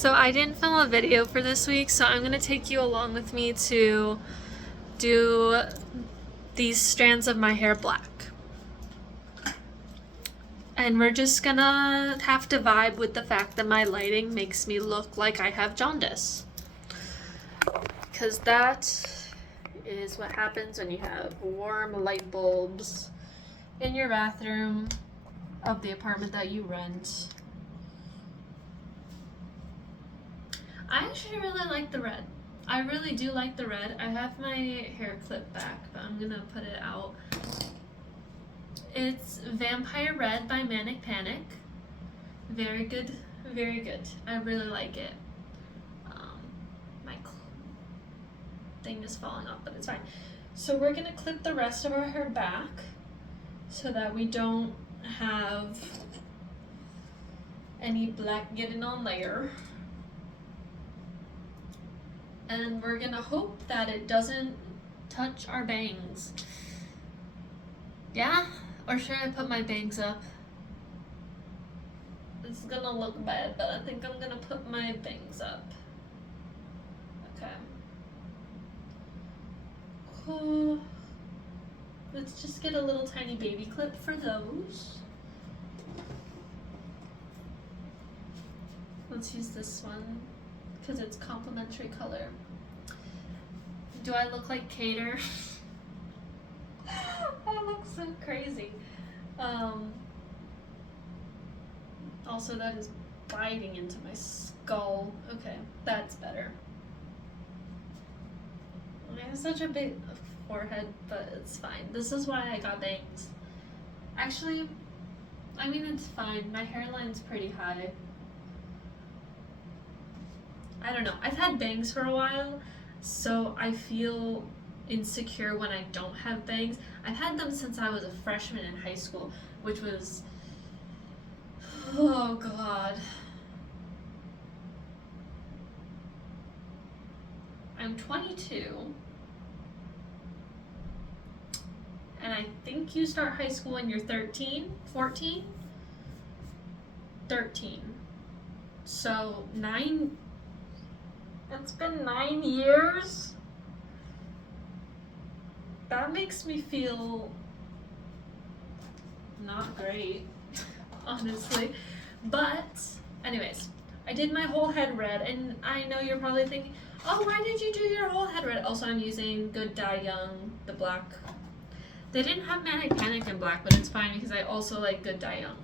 So I didn't film a video for this week, so I'm going to take you along with me to do these strands of my hair black. And we're just gonna have to vibe with the fact that my lighting makes me look like I have jaundice. Because that is what happens when you have warm light bulbs in your bathroom of the apartment that you rent. I actually really like the red. I really do like the red. I have my hair clipped back, but I'm gonna put it out. It's Vampire Red by Manic Panic. Very good, very good. I really like it. My thing is falling off, but it's fine. So we're gonna clip the rest of our hair back so that we don't have any black getting on there. And we're gonna hope that it doesn't touch our bangs. Yeah? Or should I put my bangs up? It's gonna look bad, but I think I'm gonna put my bangs up. Okay. Cool. Let's just get a little tiny baby clip for those. Let's use this one because it's complementary color. Do I look like Cater? I look so crazy. Also, that is biting into my skull. Okay, that's better. I have such a big forehead, but it's fine. This is why I got bangs. Actually, I mean, it's fine. My hairline's pretty high. I don't know. I've had bangs for a while, so I feel insecure when I don't have bangs. I've had them since I was a freshman in high school, which was, oh god. I'm 22, and I think you start high school when you're 13, 14? 13. So it's been 9 years? That makes me feel not great, honestly. But anyways, I did my whole head red, and I know you're probably thinking, oh, why did you do your whole head red? Also, I'm using Good Dye Young, the black. They didn't have Manic Panic in black, but it's fine because I also like Good Dye Young.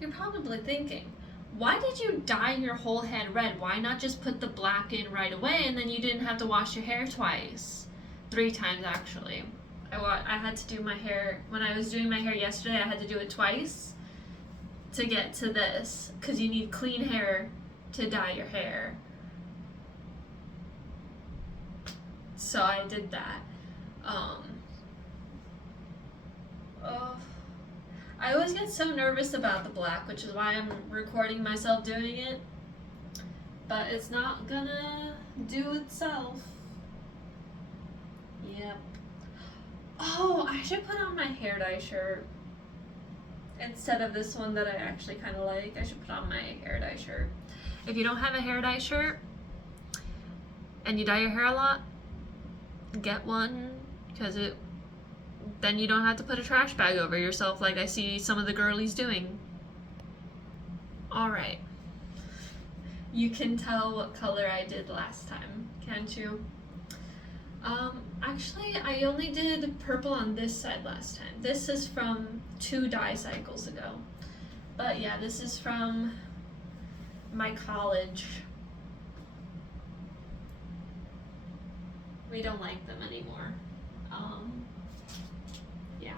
You're probably thinking, why did you dye your whole head red? Why not just put the black in right away and then you didn't have to wash your hair twice? 3 times actually. I had to do my hair, when I was doing my hair yesterday, I had to do it twice to get to this, because you need clean hair to dye your hair. So I did that. I always get so nervous about the black, which is why I'm recording myself doing it. But it's not gonna do itself. Yep. Oh, I should put on my hair dye shirt. Instead of this one that I actually kind of like, I should put on my hair dye shirt. If you don't have a hair dye shirt and you dye your hair a lot, get one, because then you don't have to put a trash bag over yourself like I see some of the girlies doing. Alright. You can tell what color I did last time, can't you? Actually, I only did purple on this side last time. This is from 2 dye cycles ago. But yeah, this is from my college. We don't like them anymore. Yeah.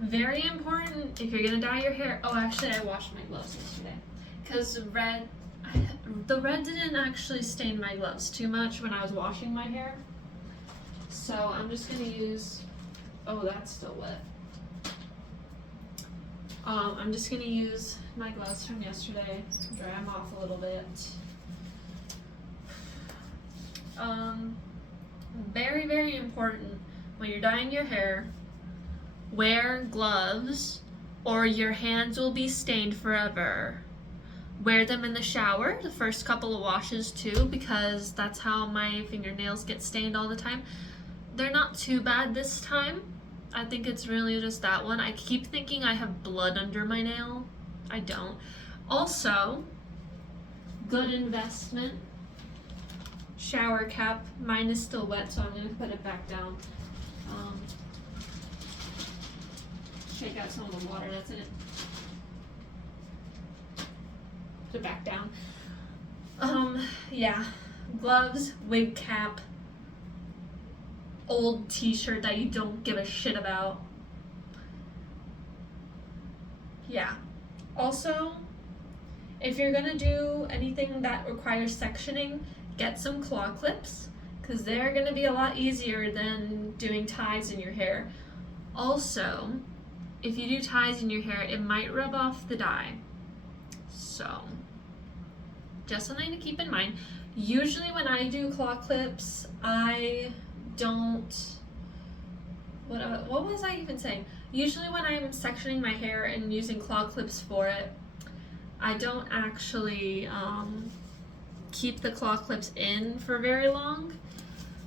Very important if you're gonna dye your hair. Oh, actually, I washed my gloves yesterday. Because the red didn't actually stain my gloves too much when I was washing my hair. So I'm just gonna use, oh, that's still wet. I'm just gonna use my gloves from yesterday, dry them off a little bit. Very, very important when you're dyeing your hair, wear gloves or your hands will be stained forever. Wear them in the shower, the first couple of washes too, because that's how my fingernails get stained all the time. They're not too bad this time. I think it's really just that one. I keep thinking I have blood under my nail. I don't. Also, good investment. Shower cap. Mine is still wet, so I'm going to put it back down. Shake out some of the water that's in it. Put it back down. Yeah. Gloves, wig cap, old t-shirt that you don't give a shit about. Yeah. Also, if you're gonna do anything that requires sectioning, get some claw clips, because they're gonna be a lot easier than doing ties in your hair. Also, if you do ties in your hair, it might rub off the dye. So, just something to keep in mind. Usually when I do claw clips, I don't, what was I even saying? Usually when I'm sectioning my hair and using claw clips for it, I don't actually keep the claw clips in for very long.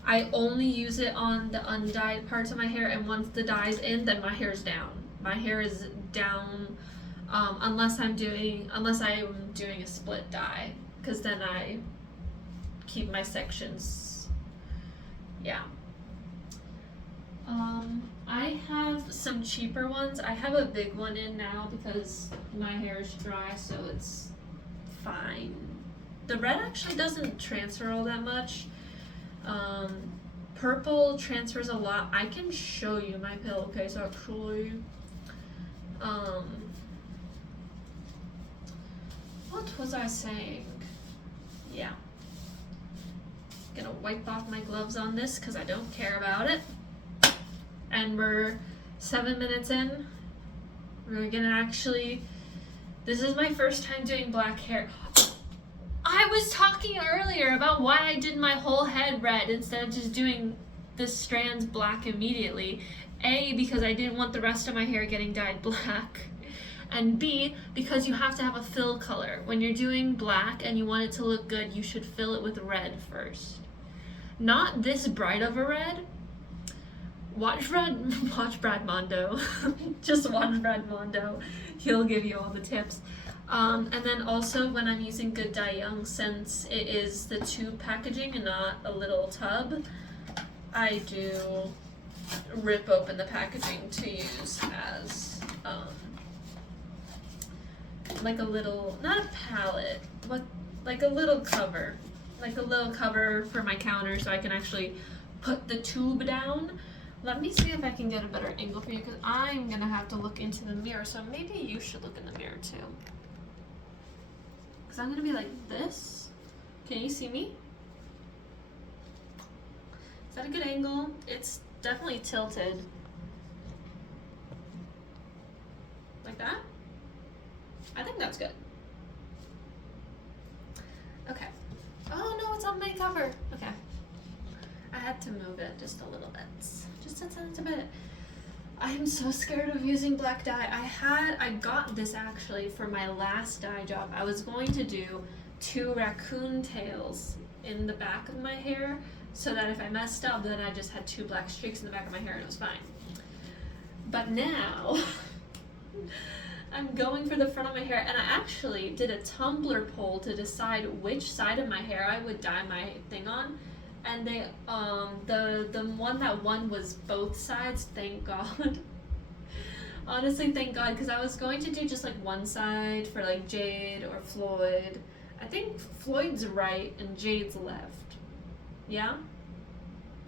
I only use it on the undyed parts of my hair, and once the dye's in, then my hair is down. My hair is down unless I'm doing a split dye, because then I keep my sections. Yeah. I have some cheaper ones. I have a big one in now because my hair is dry, so it's fine. The red actually doesn't transfer all that much. Purple transfers a lot. I can show you my pillowcase actually. What was I saying? Yeah. Gonna wipe off my gloves on this because I don't care about it. And we're 7 minutes in. We're gonna actually, this is my first time doing black hair. I was talking earlier about why I did my whole head red instead of just doing the strands black immediately. A, because I didn't want the rest of my hair getting dyed black. And B, because you have to have a fill color. When you're doing black and you want it to look good, you should fill it with red first. Not this bright of a red. Watch Brad Mondo. Just watch Brad Mondo. He'll give you all the tips. And then also when I'm using Good Dye Young, since it is the tube packaging and not a little tub, I do rip open the packaging to use as like a little, not a palette, but like a little cover. Like a little cover for my counter so I can actually put the tube down. Let me see if I can get a better angle for you, because I'm gonna have to look into the mirror, so maybe you should look in the mirror too. Because I'm gonna be like this. Can you see me? Is that a good angle? It's definitely tilted. Like that? I think that's good. Okay. Oh no, it's on my cover. Okay. I had to move it just a little bit. Just a tiny bit. I'm so scared of using black dye. I got this actually for my last dye job. I was going to do 2 raccoon tails in the back of my hair so that if I messed up, then I just had 2 black streaks in the back of my hair and it was fine. But now, I'm going for the front of my hair, and I actually did a Tumblr poll to decide which side of my hair I would dye my thing on. And they, the one that won was both sides, thank God. Honestly, thank God, because I was going to do just like one side for like Jade or Floyd. I think Floyd's right and Jade's left. Yeah?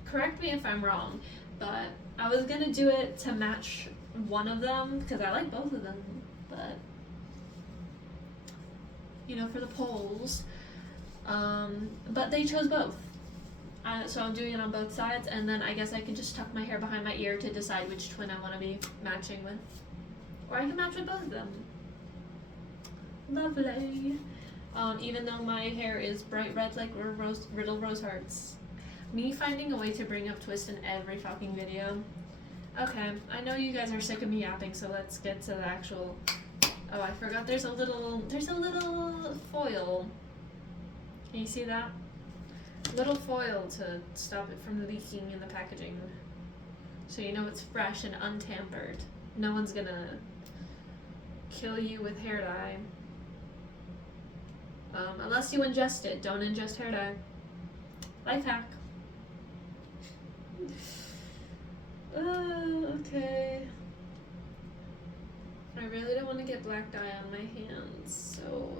Correct me if I'm wrong, but I was gonna do it to match one of them because I like both of them, but you know, for the polls. But they chose both. So I'm doing it on both sides, and then I guess I can just tuck my hair behind my ear to decide which twin I want to be matching with. Or I can match with both of them. Lovely. Even though my hair is bright red like Riddle Rose Hearts. Me finding a way to bring up twist in every fucking video. Okay, I know you guys are sick of me yapping, so let's get to the actual... Oh, I forgot there's a little foil. Can you see that? Little foil to stop it from leaking in the packaging. So you know it's fresh and untampered. No one's gonna kill you with hair dye. Unless you ingest it. Don't ingest hair dye. Life hack. Okay. I really don't want to get black dye on my hands, so...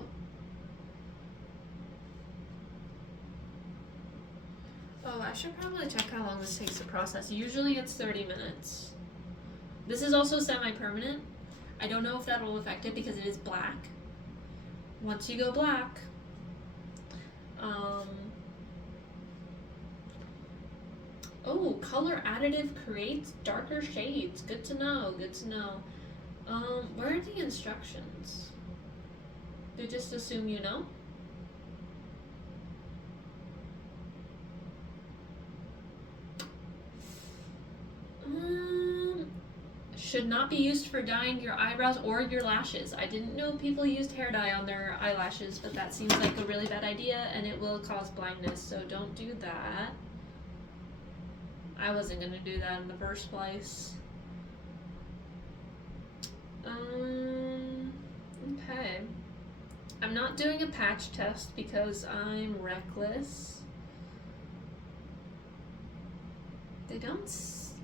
Oh, I should probably check how long this takes to process. Usually it's 30 minutes. This is also semi-permanent. I don't know if that will affect it because it is black. Once you go black, oh, color additive creates darker shades. Good to know, good to know. Where are the instructions? They just assume you know? Should not be used for dyeing your eyebrows or your lashes. I didn't know people used hair dye on their eyelashes, but that seems like a really bad idea and it will cause blindness, so don't do that. I wasn't gonna do that in the first place. Okay. I'm not doing a patch test because I'm reckless. They don't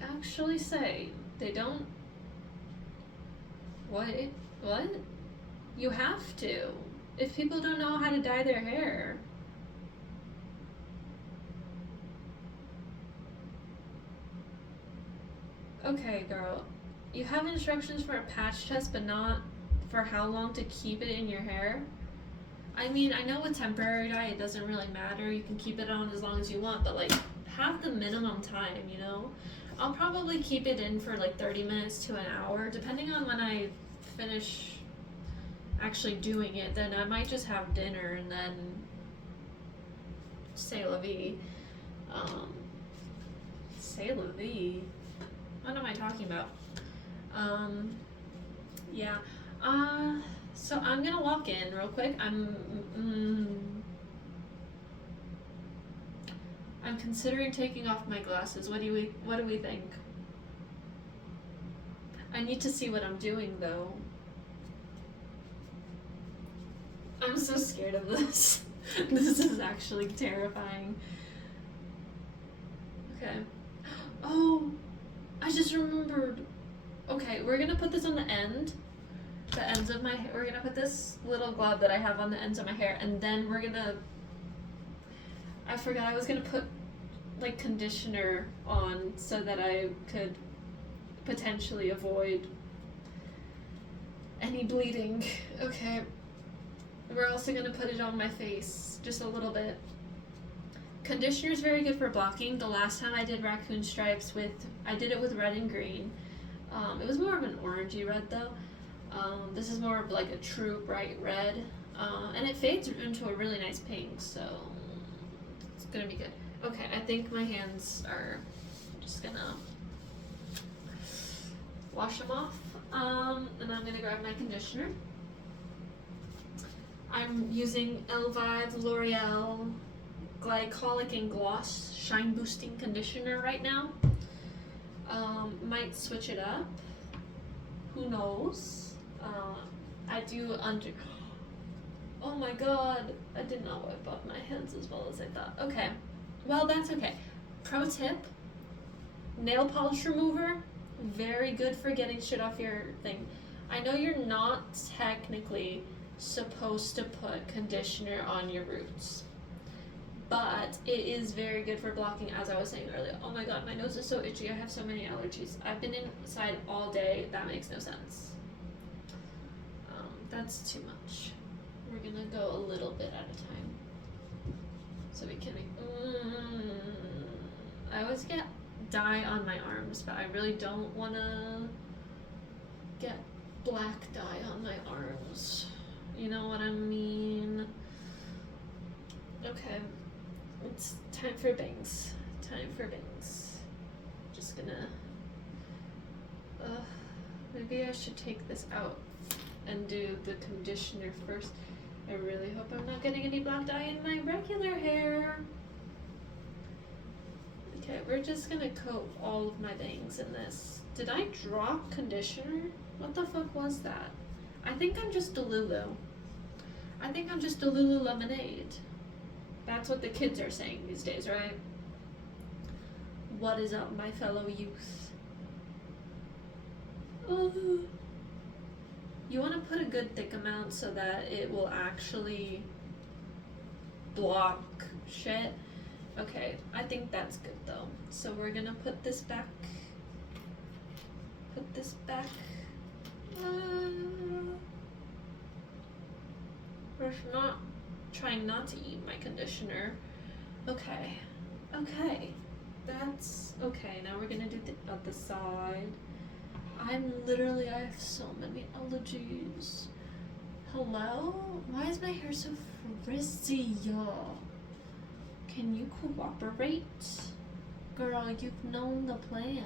actually say. They don't. What? You have to. If people don't know how to dye their hair. Okay, girl. You have instructions for a patch test, but not for how long to keep it in your hair. I mean, I know with temporary dye, it doesn't really matter. You can keep it on as long as you want, but like, have the minimum time, you know? I'll probably keep it in for like 30 minutes to an hour, depending on when I finish actually doing it. Then I might just have dinner and then say la vie. Say la vie? What am I talking about? Yeah. So I'm gonna walk in real quick. I'm considering taking off my glasses. What do we think? I need to see what I'm doing though. I'm so scared of this. This is actually terrifying. Okay. Oh, I just remembered. Okay, we're gonna put this on the ends of my hair. We're gonna put this little glove that I have on the ends of my hair, and then we're gonna, I forgot I was gonna put like conditioner on so that I could potentially avoid any bleeding. Okay. We're also gonna put it on my face, just a little bit. Conditioner is very good for blocking. The last time I did raccoon stripes I did it with red and green. It was more of an orangey red though. This is more of like a true bright red. And it fades into a really nice pink, so it's gonna be good. Okay, I think my hands are just gonna wash them off. And I'm gonna grab my conditioner. I'm using Elvive L'Oreal Glycolic and Gloss Shine Boosting Conditioner right now. Might switch it up. Who knows? I do Oh my god, I did not wipe off my hands as well as I thought. Okay, well that's okay. Pro tip, nail polish remover, very good for getting shit off your thing. I know you're not technically supposed to put conditioner on your roots, but it is very good for blocking, as I was saying earlier. Oh my god, my nose is so itchy. I have so many allergies. I've been inside all day. That makes no sense. That's too much. We're gonna go a little bit at a time. So we can I always get dye on my arms, but I really don't wanna get black dye on my arms. You know what I mean? Okay. It's time for bangs. Time for bangs. Just gonna... maybe I should take this out and do the conditioner first. I really hope I'm not getting any black dye in my regular hair. Okay, we're just gonna coat all of my bangs in this. Did I drop conditioner? What the fuck was that? I think I'm just Delulu. I think I'm just Delulu lemonade. That's what the kids are saying these days, right? What is up, my fellow youth? Oh. You want to put a good thick amount so that it will actually block shit. Okay, I think that's good though. So we're gonna put this back. Put this back. We're not trying not to eat my conditioner. Okay, okay, that's okay. Now we're gonna do the other side. I have so many allergies. Hello? Why is my hair so frizzy, y'all? Can you cooperate? Girl, you've known the plan.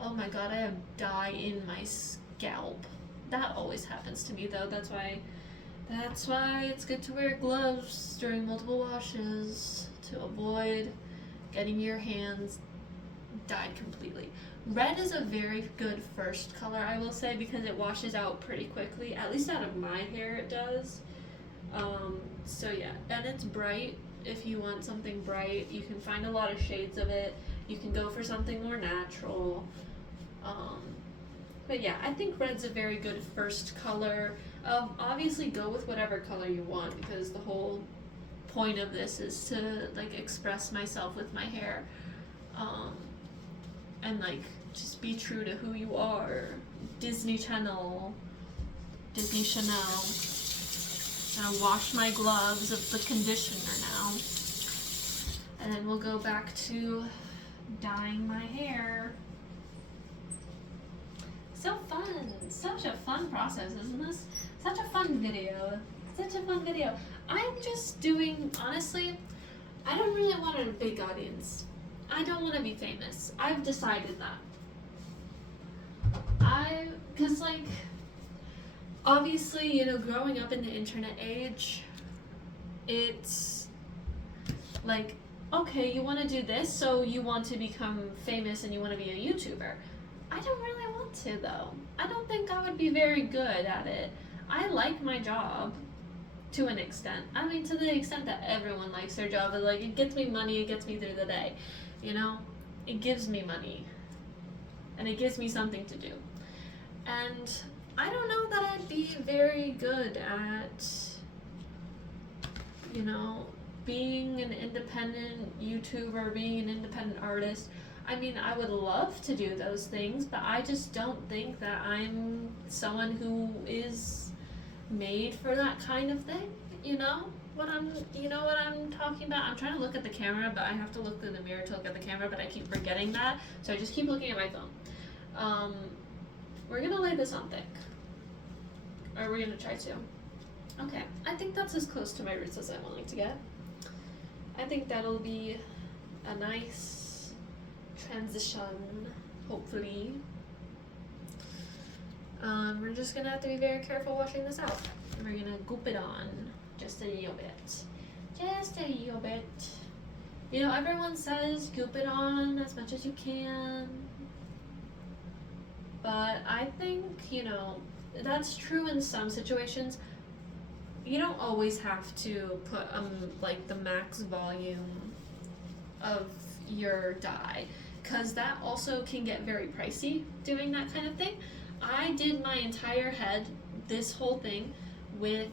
Oh my god, I have dye in my scalp. That always happens to me though, that's why it's good to wear gloves during multiple washes to avoid getting your hands dyed completely. Red is a very good first color, I will say, because it washes out pretty quickly. At least out of my hair it does. So yeah, and it's bright. If you want something bright, you can find a lot of shades of it. You can go for something more natural. But yeah, I think red's a very good first color. Obviously go with whatever color you want, because the whole point of this is to like express myself with my hair. And like just be true to who you are. Disney Channel, Disney Chanel. I'll wash my gloves of the conditioner now. And then we'll go back to dyeing my hair. So fun. Such a fun process, isn't this? Such a fun video. Such a fun video. I'm just doing, honestly, I don't really want a big audience. I don't want to be famous. I've decided that. Cause like, obviously, you know, growing up in the internet age, it's like, okay, you want to do this, so you want to become famous and you want to be a YouTuber. I don't really want to though. I don't think I would be very good at it. I like my job to an extent. I mean, to the extent that everyone likes their job. Like, it gets me money, it gets me through the day. You know, it gives me money and it gives me something to do. And I don't know that I'd be very good at, you know, being an independent YouTuber, being an independent artist. I mean, I would love to do those things, but I just don't think that I'm someone who is made for that kind of thing, you know what I'm talking about? I'm trying to look at the camera, but I have to look through the mirror to look at the camera, but I keep forgetting that, so I just keep looking at my phone. We're gonna lay this on thick. Or we're gonna try to. Okay, I think that's as close to my roots as I'm willing to get. I think that'll be a nice transition, hopefully. We're just gonna have to be very careful washing this out. We're gonna goop it on just a little bit. Just a little bit. You know, everyone says goop it on as much as you can. But I think, you know, that's true in some situations. You don't always have to put like the max volume of your dye, because that also can get very pricey doing that kind of thing. I did my entire head, this whole thing, with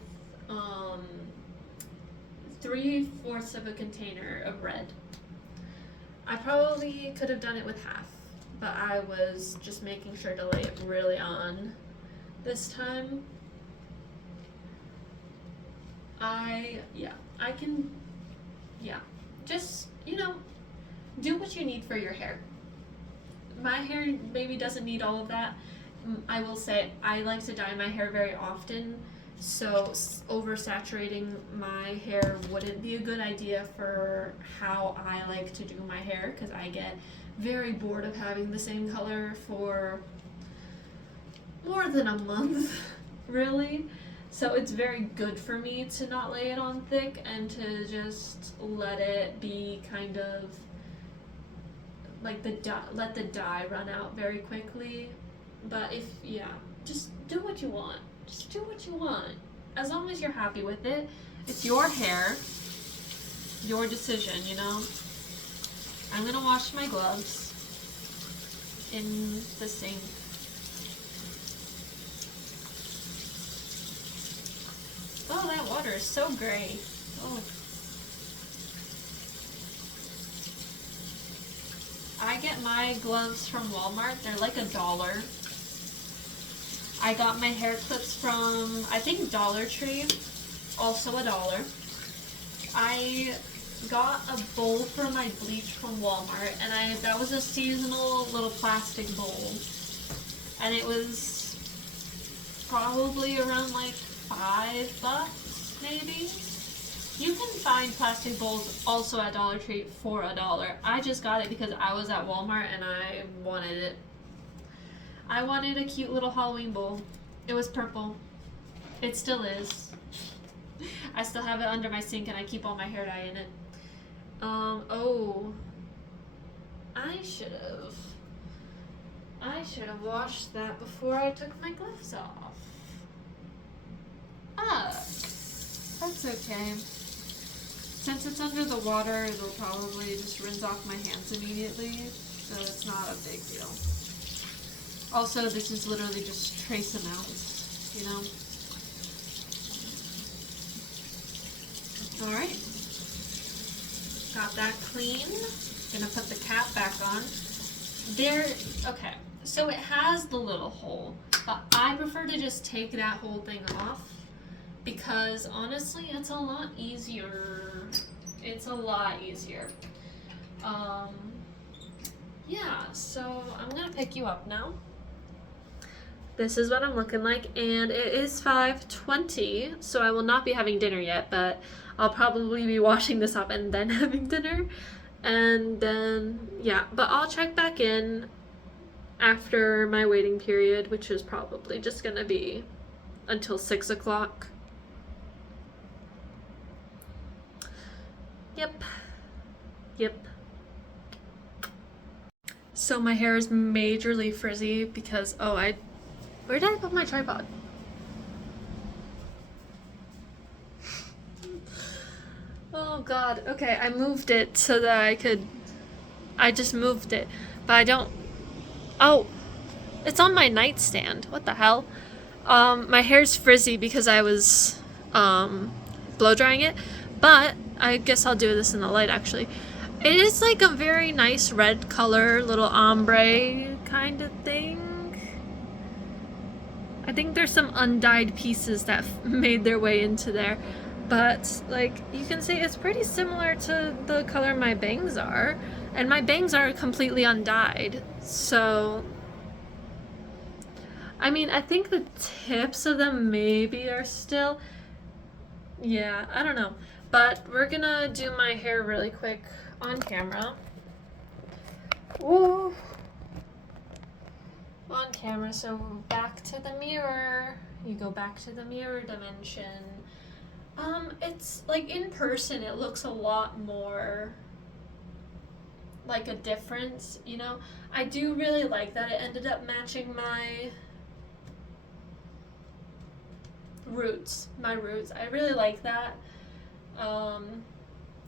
3/4 of a container of red. I probably could have done it with half, but I was just making sure to lay it really on this time. Just, you know, do what you need for your hair. My hair maybe doesn't need all of that. I will say I like to dye my hair very often, so oversaturating my hair wouldn't be a good idea for how I like to do my hair, because I get very bored of having the same color for more than a month, really. So it's very good for me to not lay it on thick and to just let it be kind of like let the dye run out very quickly. But just do what you want. Just do what you want. As long as you're happy with it. It's your hair. Your decision, you know? I'm gonna wash my gloves in the sink. Oh, that water is so gray. Oh. I get my gloves from Walmart. They're like $1. I got my hair clips from, I think, Dollar Tree. Also $1. I got a bowl for my bleach from Walmart, and that was a seasonal little plastic bowl. And it was probably around like $5, maybe. You can find plastic bowls also at Dollar Tree for $1. I just got it because I was at Walmart and I wanted it. I wanted a cute little Halloween bowl. It was purple. It still is. I still have it under my sink and I keep all my hair dye in it. I should have washed that before I took my gloves off. That's okay. Since it's under the water, it'll probably just rinse off my hands immediately, so it's not a big deal. Also, this is literally just trace amounts, you know? Alright. Got that clean. Gonna put the cap back on. Okay, so it has the little hole, but I prefer to just take that whole thing off because honestly, it's a lot easier. It's a lot easier. Yeah, so I'm gonna pick you up now. This is what I'm looking like, and it is 5:20, so I will not be having dinner yet, but I'll probably be washing this up and then having dinner. And then, yeah, but I'll check back in after my waiting period, which is probably just gonna be until 6 o'clock. Yep. So my hair is majorly frizzy because, where did I put my tripod? Oh god, okay, I moved it so that I just moved it, but it's on my nightstand, what the hell? My hair's frizzy because I was, blow drying it, but I guess I'll do this in the light actually. It is like a very nice red color, little ombre kind of thing. I think there's some undyed pieces that made their way into there. But, like, you can see it's pretty similar to the color my bangs are. And my bangs are completely undyed. So, I mean, I think the tips of them maybe are still... Yeah, I don't know. But we're gonna do my hair really quick on camera. Woo! On camera, so back to the mirror. You go back to the mirror dimension. It's like in person it looks a lot more like a difference, you know? I do really like that it ended up matching my roots. I really like that. I'm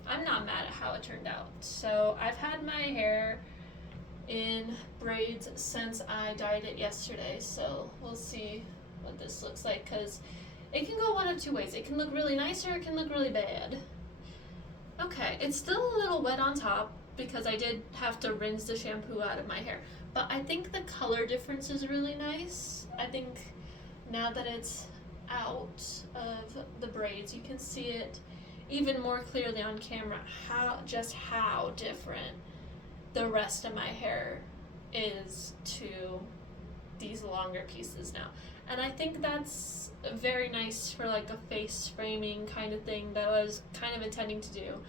not mad at how it turned out. So I've had my hair in braids since I dyed it yesterday, so we'll see what this looks like, because it can go one of two ways. It can look really nice or it can look really bad. Okay, it's still a little wet on top because I did have to rinse the shampoo out of my hair, but I think the color difference is really nice. I think now that it's out of the braids, you can see it even more clearly on camera how different the rest of my hair is to these longer pieces now. And I think that's very nice for like a face framing kind of thing that I was kind of intending to do.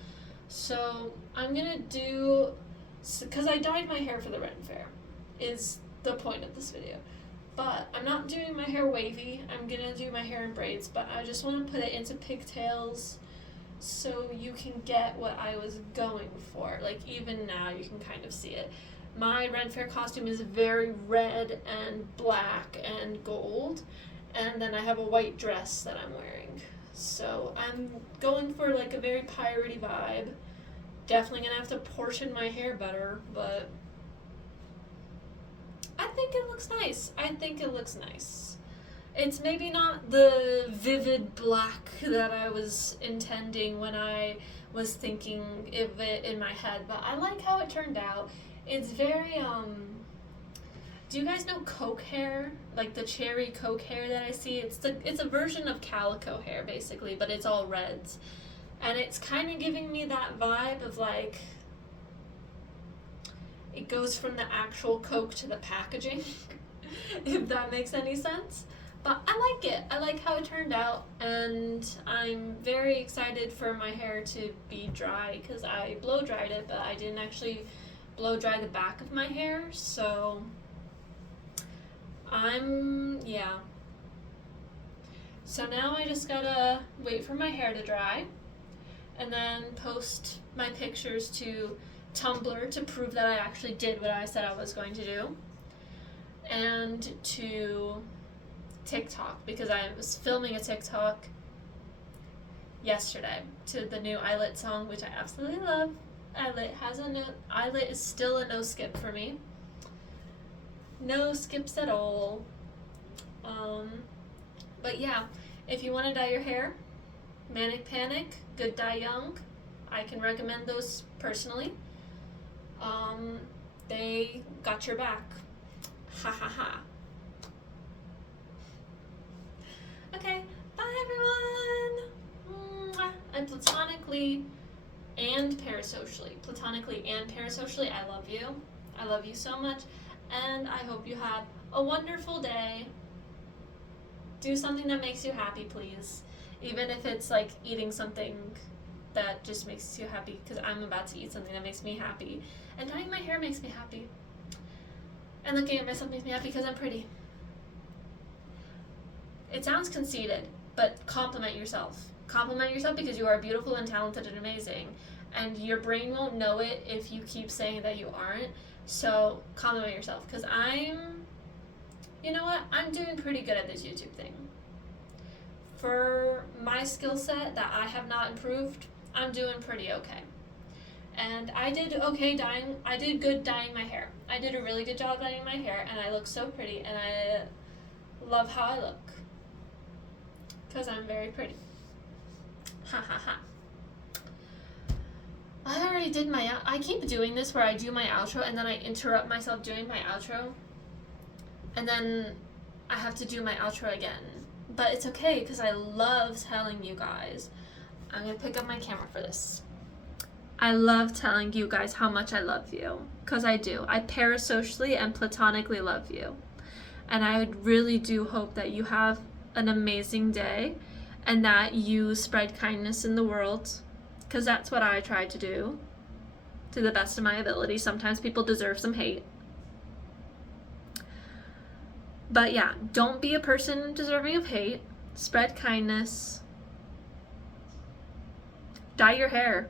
So I'm gonna do, because I dyed my hair for the Ren Fair, is the point of this video. But I'm not doing my hair wavy. I'm gonna do my hair in braids, but I just want to put it into pigtails so you can get what I was going for. Like, even now you can kind of see it. My Ren Fair costume is very red and black and gold, and then I have a white dress that I'm wearing. So I'm going for like a very piratey vibe. Definitely gonna have to portion my hair better, but I think it looks nice. I think it looks nice. It's maybe not the vivid black that I was intending when I was thinking of it in my head, but I like how it turned out. It's very, do you guys know Coke hair? Like the cherry Coke hair that I see? It's a version of calico hair, basically, but it's all reds. And it's kind of giving me that vibe of like, it goes from the actual Coke to the packaging, if that makes any sense. But I like it. I like how it turned out, and I'm very excited for my hair to be dry because I blow dried it, but I didn't actually blow dry the back of my hair, so yeah. So now I just gotta wait for my hair to dry and then post my pictures to Tumblr to prove that I actually did what I said I was going to do, and to TikTok, because I was filming a TikTok yesterday to the new Islet song, which I absolutely love. Islet is still a no skip for me. No skips at all. But yeah, if you want to dye your hair, Manic Panic, Good Dye Young, I can recommend those personally. They got your back. Ha ha ha. Okay, bye everyone! Mwah. And platonically and parasocially. Platonically and parasocially, I love you. I love you so much, and I hope you have a wonderful day. Do something that makes you happy, please. Even if it's like eating something that just makes you happy, because I'm about to eat something that makes me happy. And dyeing my hair makes me happy. And looking at myself makes me happy because I'm pretty. It sounds conceited, but compliment yourself. Compliment yourself because you are beautiful and talented and amazing. And your brain won't know it if you keep saying that you aren't. So compliment yourself, because you know what? I'm doing pretty good at this YouTube thing. For my skill set that I have not improved, I'm doing pretty okay. And I did good dyeing my hair. I did a really good job dyeing my hair, and I look so pretty, and I love how I look. Because I'm very pretty. Ha ha ha. I already did I keep doing this where I do my outro and then I interrupt myself doing my outro. And then I have to do my outro again. But it's okay because I love telling you guys. I'm going to pick up my camera for this. I love telling you guys how much I love you. Because I do. I parasocially and platonically love you. And I really do hope that you have an amazing day and that you spread kindness in the world, because that's what I try to do to the best of my ability. Sometimes people deserve some hate, but yeah, don't be a person deserving of hate. Spread kindness. Dye your hair.